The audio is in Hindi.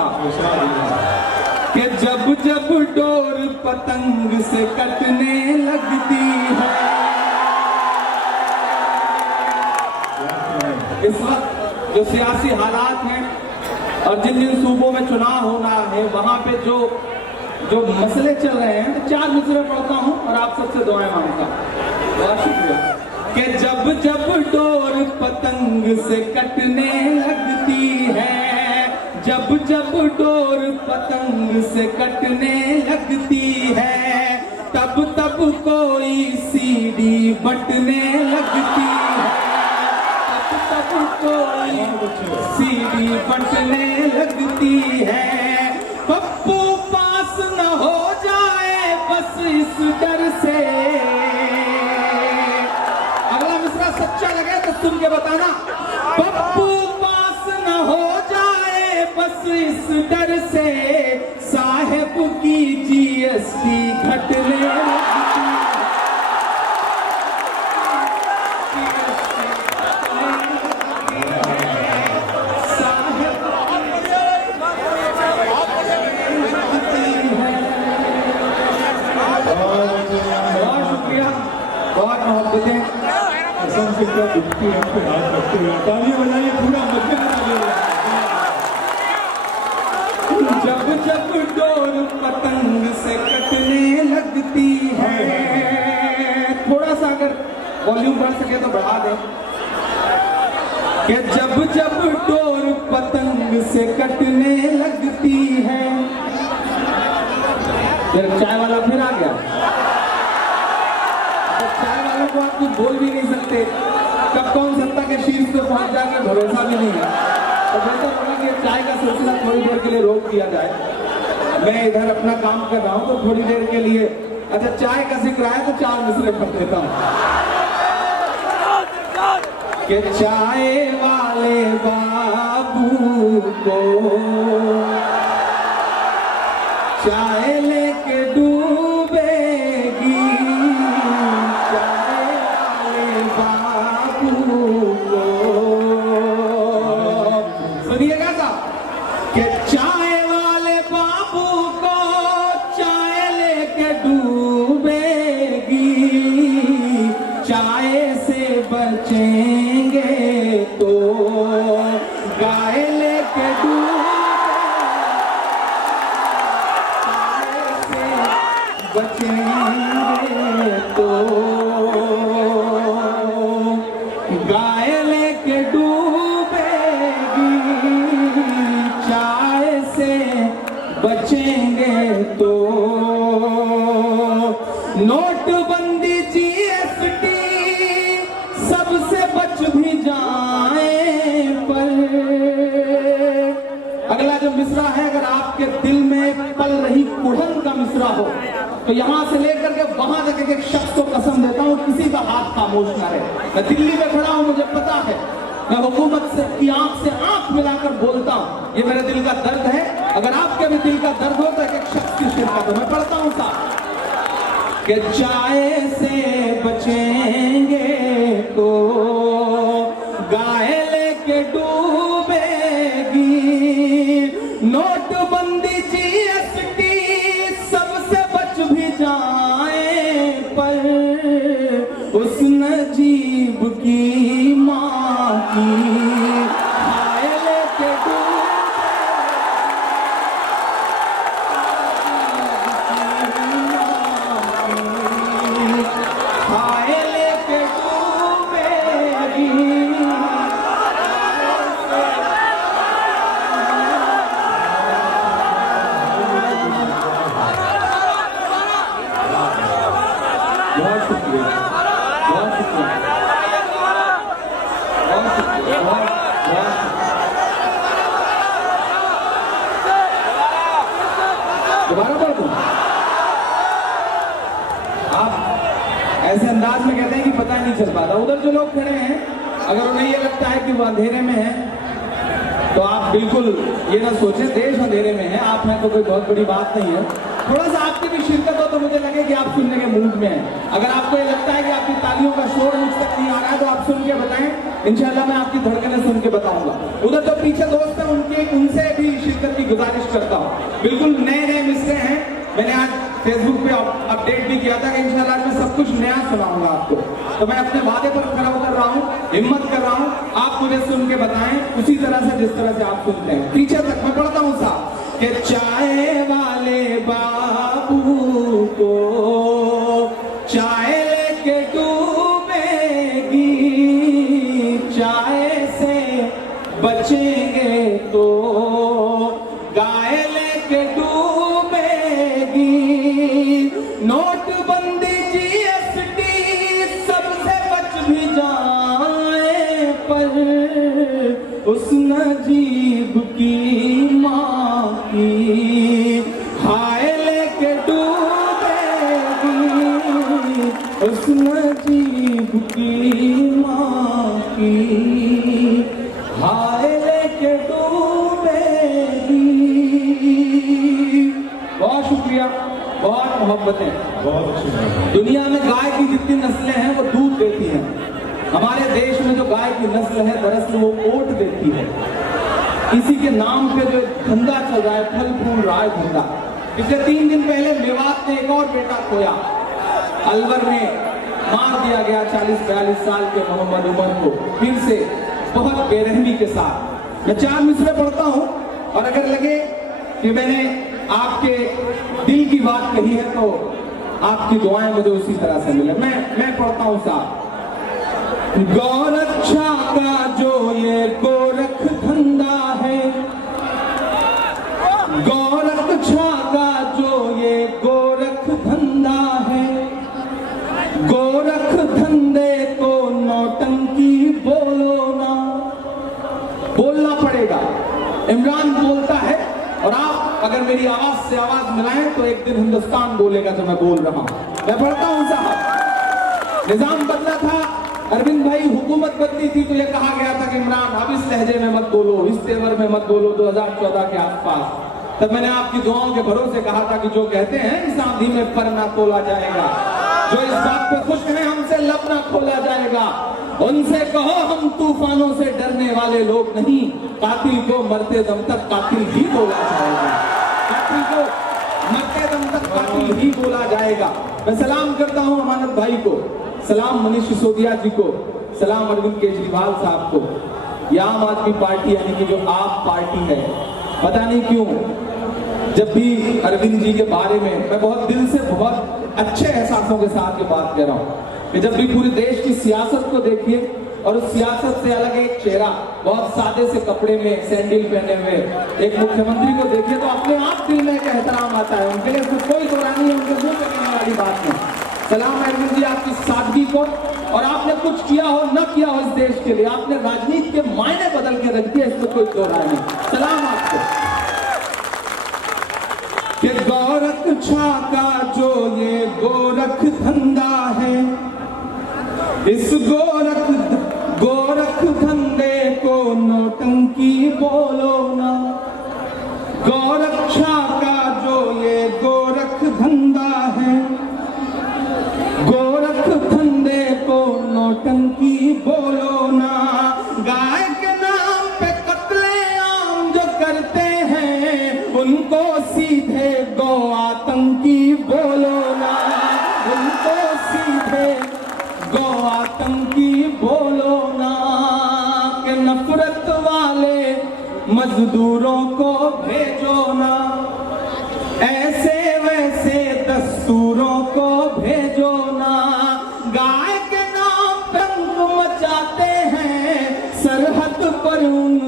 का कि जब जब डोर पतंग से कटने लगती है। इस वक्त जो सियासी हालात हैं और जिन जिन सूबों में चुनाव होना है वहां पे जो मसले चल रहे हैं, तो 4 मिसरे पढ़ता हूं और आप सबसे दुआएं मांगता हूं। बहुत शुक्रिया। कि जब जब डोर पतंग से कटने लगती है, जब जब डोर पतंग से कटने लगती है, तब तब कोई सीढ़ी बटने लगती है, तब तब कोई सीढ़ी बटने लगती है। पप्पू पास न हो जाए बस इस डर से। अगला मिसरा सच्चा लगे तो सुन के बताना। पप्पू पास न हो जाए बस इस डर से, साहेब की जीएसटी घटने लगती है। बहुत मोहब्बतें कसम से क्या दुखती है पे हाथ रखते हुए तालियां बजाइए पूरा मध्य में जब जब डोर पतंग से कटने लगती है। थोड़ा सा अगर वॉल्यूम बढ़ सके तो बढ़ा दें। कि जब जब डोर पतंग से कटने लगती है। फिर चाय वाला फिर आ गया। चाय वालों को आप कुछ बोल भी नहीं सकते, कब कौन सत्ता के शीर्ष पे पहुंच जाके भरोसा भी नहीं है। तो बेहतर होगा कि चाय का सिलसिला थोड़ी देर के लिए रोक दिया जाए। मैं इधर अपना काम कर रहा हूं तो थोड़ी देर के लिए, अच्छा चाय का जिक्र आया तो 4 मिसरे पढ़ देता हूं। कि चाय वाले बाबू को चाय लेके डूबेगी, चाय वाले बाबू को। सुनिएगा साहब कि चाय वाले बाबू को चाय लेके डूबेगी, चाय से बचेंगे तो गाय लेके बचेंगे तो गाय लेके डूबेगी, चाय से बचेंगे तो। नोटबंदी जीएसटी सबसे बच भी जाए पर। अगला जो मिसरा है, अगर आपके दिल में पल रही कुढ़न का मिसरा हो तो यहां से लेकर के वहां तक एक शख्स को कसम देता हूं किसी का हाथ खामोश ना रहे। मैं दिल्ली में खड़ा हूं, मुझे पता है, मैं हुकूमत से की आंख से आंख मिलाकर बोलता हूं, ये मेरे दिल का दर्द है। अगर आपके भी दिल का दर्द हो तो एक शख्स की शिरकत हो। मैं पढ़ता हूं साहब कि चाय से बचेंगे तो गाय लेके डूबेगी, नोटबंदी जीएसटी सबसे बच भी जाए पर उस नजीब की मां की खाए लेके खाए लेके डूबेगी। बहुत शुक्रिया, बहुत शुक्रिया, बहुत शुक्रिया, दोबारा बोल दूं। आप ऐसे अंदाज में कहते हैं कि पता नहीं चल पाता। उधर जो लोग खड़े हैं, अगर उन्हें ये लगता है कि वो अंधेरे में है तो आप बिल्कुल ये ना सोचें देश अंधेरे में है, आप हैं तो कोई बहुत बड़ी बात नहीं है। थोड़ा सा आपकी भी शिरकत हो तो मुझे लगे कि आप सुनने के मूड में हैं। अगर आपको ये लगता है कि आपकी तालियों का शोर मुझ तक नहीं आ रहा है तो आप सुन के बताएं, इंशाल्लाह मैं आपकी धड़कनें सुन के बताऊंगा। उधर तो पीछे दोस्त हैं उनसे भी शिरकत की गुजारिश करता हूँ। बिल्कुल नए नए मिसरे हैं, मैंने आज फेसबुक पे अपडेट भी किया था कि इंशाल्लाह मैं सब कुछ नया सुनाऊंगा आपको। तो मैं अपने वादे पर खरा उतर रहा हूँ, हिम्मत कर रहा हूँ, आप मुझे सुन के बताएं उसी तरह से जिस तरह से आप सुनते हैं। पीछे तक मैं पढ़ता हूँ साहब कि चाय वाले बाबू को चाय लेके डूबेगी, चाय से बचेंगे तो गाय लेके डूबेगी, नोटबंदी जीएसटी सबसे बच भी जाए पर उस नजीब की माँ की हाय लेके डूबेगी, उस नजीब की माँ की हाय लेके डूबेगी। बहुत शुक्रिया, बहुत मोहब्बतें, बहुत अच्छी। दुनिया में गाय की जितनी नस्लें हैं वो दूध देती हैं, हमारे देश में जो गाय की नस्ल है दरअसल वो ओट देती है। इसी के नाम पे जो धंधा चल रहा है, फल फूल रहा है धंधा। पिछले 3 दिन पहले मेवात ने एक और बेटा खोया, अलवर में मार दिया गया 40-42 साल के मोहम्मद उमर को, फिर से बहुत बेरहमी के साथ। मैं 4 मिसरे पढ़ता हूँ और अगर लगे कि मैंने आपके दिल की बात कही है तो आपकी दुआएं मुझे उसी तरह से मिले। मैं पढ़ता हूँ साहब। गौरक्षा का जो ये गोरख धंधा है, गौरक्षा का जो ये गोरख धंधा है, गोरख धंधे को नौटंकी बोलो ना, बोलना पड़ेगा। इमरान बोलता है और आप अगर मेरी आवाज से आवाज मिलाएं तो एक दिन हिंदुस्तान बोलेगा जो मैं बोल रहा हूं। मैं पढ़ता हूं साहब, निजाम बदला था, अरविंद भाई हुकूमत बदली थी तो ये कहा गया था कि इमरान अब इस लहजे में मत बोलो, इस तेवर में मत बोलो। 2014 के आसपास तब मैंने आपकी दुआओं के भरोसे कहा था कि जो कहते हैं इस आंधी में पर ना तोला जाएगा, जो इस बात पे खुश हैं हमसे लब ना खोला जाएगा, उनसे कहो हम तूफानों से डरने वाले लोग नहीं, कातिल को मरते दम तक कातिल ही बोला जाएगा, कातिल को मरते दम तक कातिल ही बोला जाएगा। मैं सलाम करता हूं अमानत भाई को, सलाम मनीष सिसोदिया जी को, सलाम अरविंद केजरीवाल साहब को। ये आम आदमी पार्टी यानी कि जो आप पार्टी है, पता नहीं क्यों जब भी अरविंद जी के बारे में मैं बहुत दिल से बहुत अच्छे एहसासों के साथ ये बात कह रहा हूँ कि जब भी पूरे देश की सियासत को देखिए और उस सियासत से अलग एक चेहरा बहुत सादे से कपड़े में सैंडल पहने हुए एक मुख्यमंत्री को देखिए तो अपने आप दिल में एक एहतराम आता है। उनके लिए कोई दौरानी है, उनके मुंह पे कहने वाली बात नहीं। सलाम अरविंद जी आपकी सादगी को, और आपने कुछ किया हो न किया हो इस देश के लिए, आपने राजनीति के मायने बदल के रख दिया, इसमें कोई दो राय नहीं। सलाम आपको। कि गौरक्षा का जो ये गोरख धंधा है, इस गोरख धंधे को नौटंकी बोलो ना, गौरक्षा का जो ये गोरख धंधा है, गोरख धंधे को नौटंकी बोलो ना, गाय के नाम पे कत्ले आम जो करते हैं उनको सीधे गौ आतंकी बोलो ना, उनको सीधे गौ आतंकी बोलो ना, कि नफरत वाले मजदूरों को भेजो ना, ऐसे वैसे दस्तूरों को भेजो ना, गाय के नाम तंग मचाते हैं सरहद पर उन